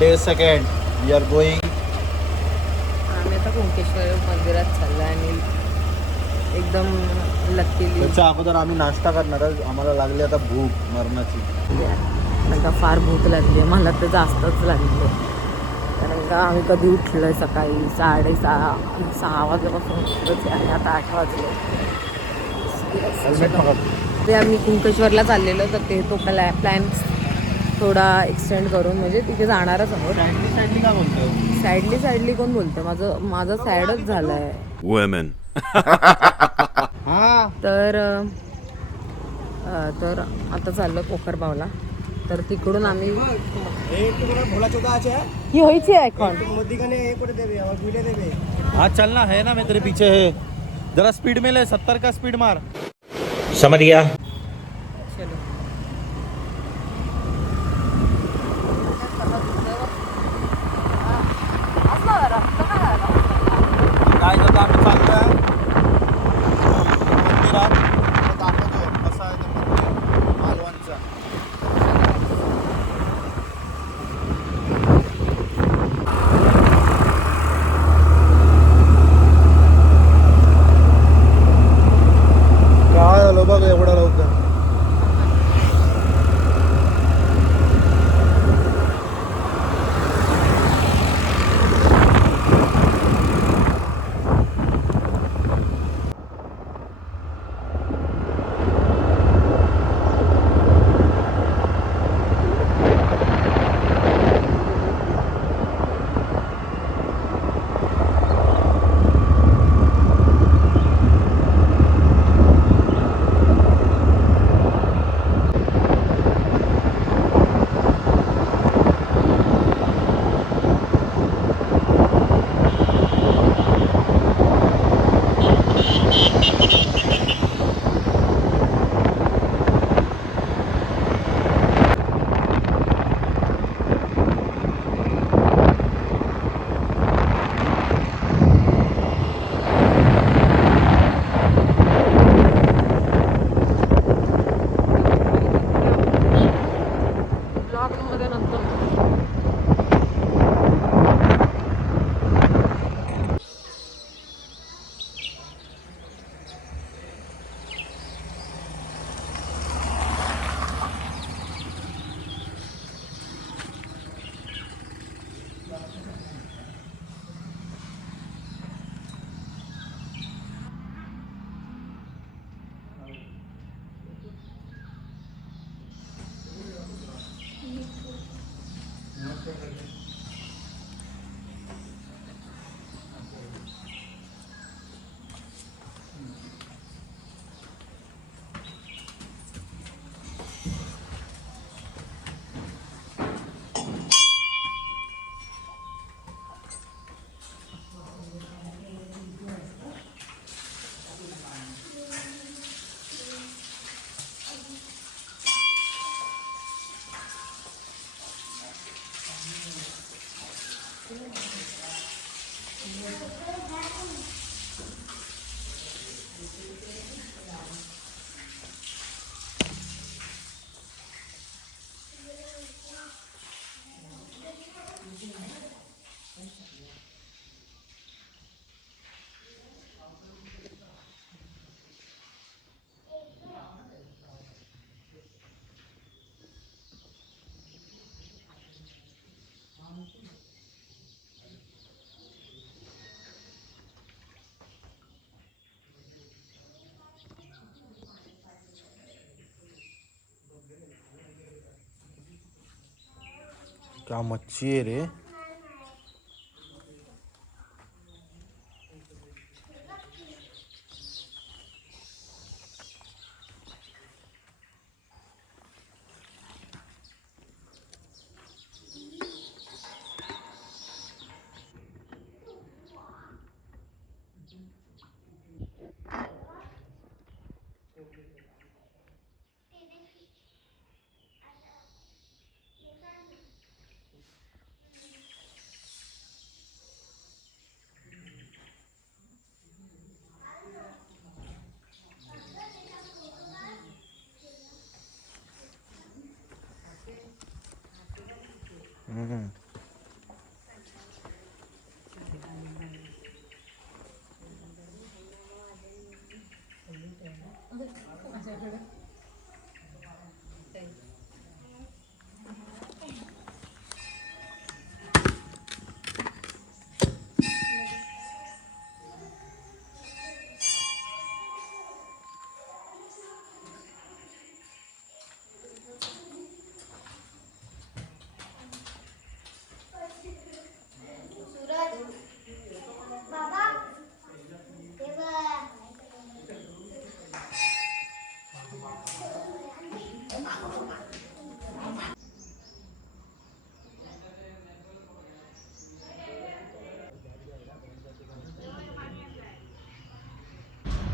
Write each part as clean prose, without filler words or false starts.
Day second we are going. आम्ही आता कुंकेश्वर मंदिरात चाललो आणि एकदम लकीली त्याच्या अगोदर आम्ही नाश्ता करणार आहे. आम्हाला लागली आता भूक मरणाची. आता फार भूक लागली आहे. मला तर जास्तच लागली आहे. कारण का आम्ही कधी उठलो आहे सकाळी 6:30 वाजल्यापासून उठलोच आहे आणि आता 8 वाजले. ते आम्ही कुंकेश्वरला चाललेलो तर ते तो प्लॅन थोडा एक्सटेंड करून म्हणजे तिथे जाणारच आहोत. साईडली का बोलतो? साईडली कोण बोलतं? माझं सॅडच झालं आहे. Women. हा तर आता चाललो कोकरबावला. तर तिकडून आम्ही ही व्हायची आयकॉन हाँ चलना है ना, मैं तेरे पीछे है. जरा स्पीड में ले, 70 का स्पीड मार. समझ गया. चलो. काय आता आम्ही चाललोय मंदिरात. दाखवतो कसं आहे ते मंदिर मालवणचं. काय आलो बघ एवढा लवकर. ब्लॉगमध्ये नंतर क्या मच्छी आहे रे.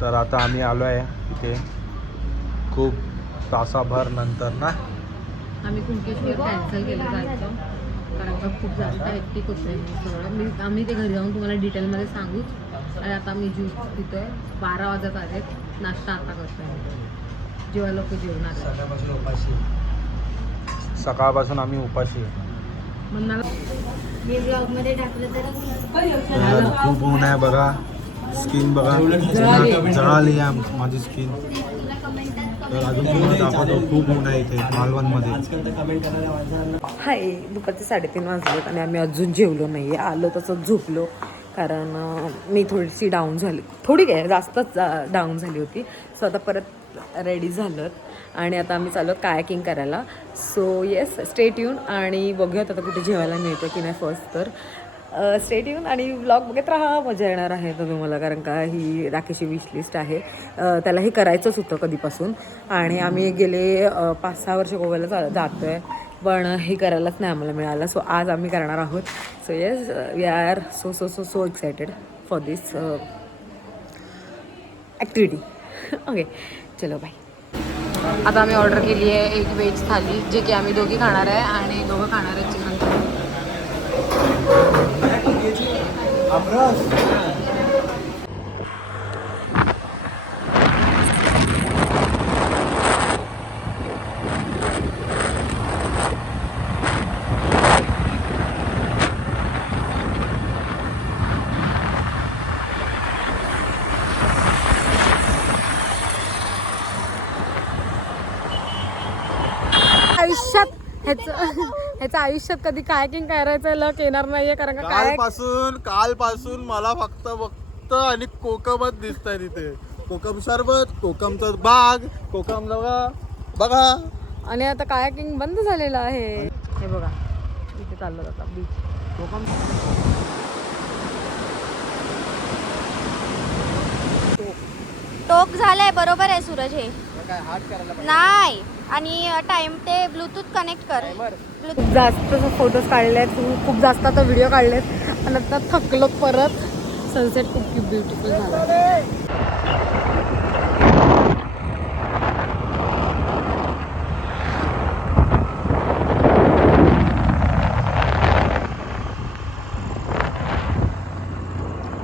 तर आता आम्ही आलो आहे इथे खूप तासाभर नंतर ना. आम्ही कुणकेश्वर कॅन्सल केलं जायचं कारण का खूप जास्त हॅक्टिक होतं सगळं. आम्ही ते घरी जाऊन तुम्हाला डिटेलमध्ये सांगूच. आणि आता मी ज्यूस पितोय. 12 वाजत आलेत. नाश्ता आता करतोय. जेव्हा लोक जेवणार सकाळपासून आम्ही उपाशी आहे. खूप ऊन आहे बघा. स्किन बघा जळाली आहे माझी स्किन. तर अजून पूर्ण दाखवतो. खूप ऊन आहे इथे मालवणमध्ये. हाय, दुपारचे 3:30 वाजलेत आणि आम्ही अजून जेवलो नाही आहे. आलो तसंच झोपलो कारण मी थोडीशी डाऊन झाली. थोडी काय जास्तच डाऊन झाली होती. सो आता परत रेडी झालं आणि आता आम्ही चाललो कायाकिंग करायला. सो येस, स्टे ट्यून आणि बघूयात आता कुठे जेवायला मिळतं की नाही फर्स्ट. तर स्टे ट्यून आणि व्लॉग बघत राहा. मजा येणार आहे तर तुम्हाला कारण का ही राकेशची विश लिस्ट आहे. त्याला हे करायचंच होतं कधीपासून आणि आम्ही गेले 5-6 वर्ष गोव्याला जातो आहे पण हे करायलाच नाही आम्हाला मिळालं. सो आज आम्ही करणार आहोत. So yes, we are so excited for this activity. Okay, चलो बाय. आता आम्ही ऑर्डर केली आहे एक व्हेज थाली जे की आम्ही दोघी खाणार आहे आणि दोघं खाणार आहे चिकन थाली. आयुष्यात ह्याचं आयुष्यात कधी कायाकिंग करायचं लक येणार नाहीये कारण का कालपासून मला फक्त आणि कोकमच दिसत आहे तिथे. कोकम सरबत, कोकमचा बाग, कोकम बघा. आणि आता कायाकिंग बंद झालेलं आहे. हे बघा इथे चाललं आता बीच. कोकम टोक झालंय. बरोबर आहे सूरज. हे नाही आणि टाइम ते ब्लूटूथ कनेक्ट कर. खूप जास्त फोटोज काढले आहेत. खूप जास्त आता व्हिडिओ काढले आहेत आणि आता थकलो परत. सनसेट खूप ब्युटिफुल झाला.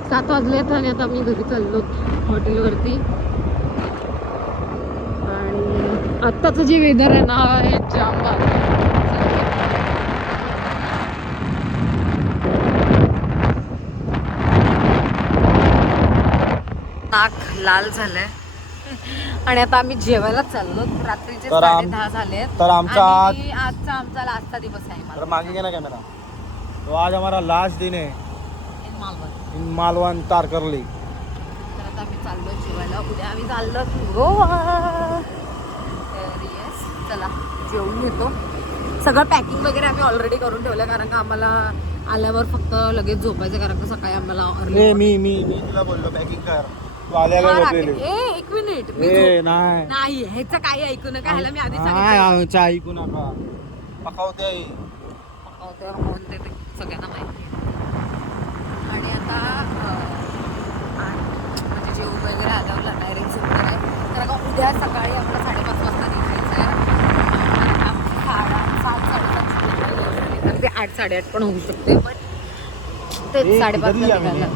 सात वाजलेत आणि आता आम्ही घरी चाललो हॉटेलवरती. आणि आत्ताचं जे वेदर आहे ना हे जाम भारी आहे. नाक लाल झालंय आणि आता आम्ही जेवायला चाललो. रात्रीचे 10:30 झाले. तर आजचा आमचा लास्टचा दिवस आहे. तर मागे गेला कॅमेरा. तो आज हमारा लास्ट दिन है इन मालवण तारकर्ली. तर आता आम्ही चाललो जेवायला. उद्या आम्ही चाललो गोवा. तर येस, चला जेवून घेतो. सगळं पॅकिंग वगैरे आम्ही ऑलरेडी करून ठेवलं कारण का आम्हाला आल्यावर फक्त लगेच झोपायचं कारण का सकाळी आम्हाला मी तुला बोललो पॅकिंग कर. तू आल्याला एक मिनिट नाही ह्याचं काही ऐकू नका. ह्याला मी आधी सांगितलं ऐकू नका. पकावते म्हणते ते सगळ्यांना माहिती आहे. आणि आता म्हणजे जेवण वगैरे आल्यावर डायरेक्ट सुटणार आहे कारण का उद्या सकाळी आम्हाला 5:30 वाजता निघायचं आहे. 7-7:30 ते 8-8:30 पण होऊ शकते पण ते 5:30 निघायला.